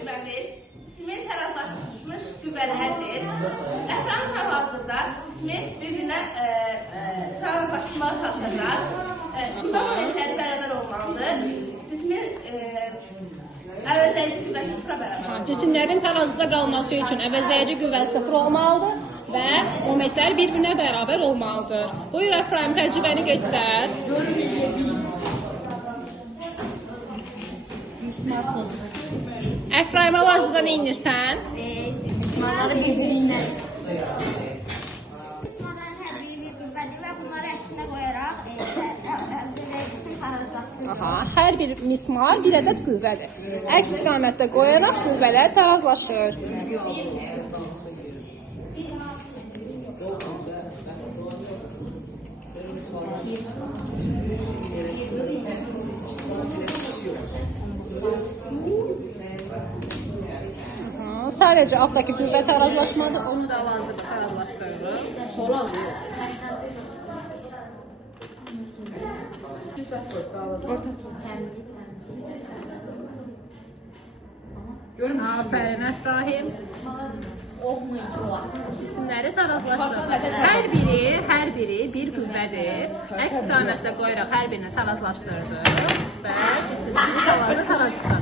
cəzbəmiz cismin tərazlaşmış qüvvələrdir. Əfran hal-hazırda cismi bir-birinə tərazlaşdırmağa çalışacaq. Qüvvə momentləri bərabər olmalıdır. Cismin əvəzləyici qüvvəsi sıfıra bərabər. Cisimlərin tərazidə qalması üçün əvəzləyici qüvvəsi sıfır olmalıdır və momentlər bir-birinə bərabər olmalıdır. Buyur Əfraim, təcrübəni göstər. Əfraim, hal-hazırda nə edirsən? Mismarları bir-birindən. Mismarların hər biri bir qüvvədir və bunları əksinə qoyaraq əvəzləyicisini tarazlaşdırırıq. Hər bir mismar bir ədəd qüvvədir. Əks istiqamətdə qoyaraq qüvvələr tarazlaşır. Sadəcə altdakı qüvvə tarazlaşmadır, onu da hal-hazırda tarazlaşdırırıq. Aferin Əfrahim. Cisimləri tarazlaşdırırıq. Hər biri bir qüvvədir. Əks istiqamətdə qoyaraq hər birini tarazlaşdırırıq və cisimləri tarazlaşdırırıq.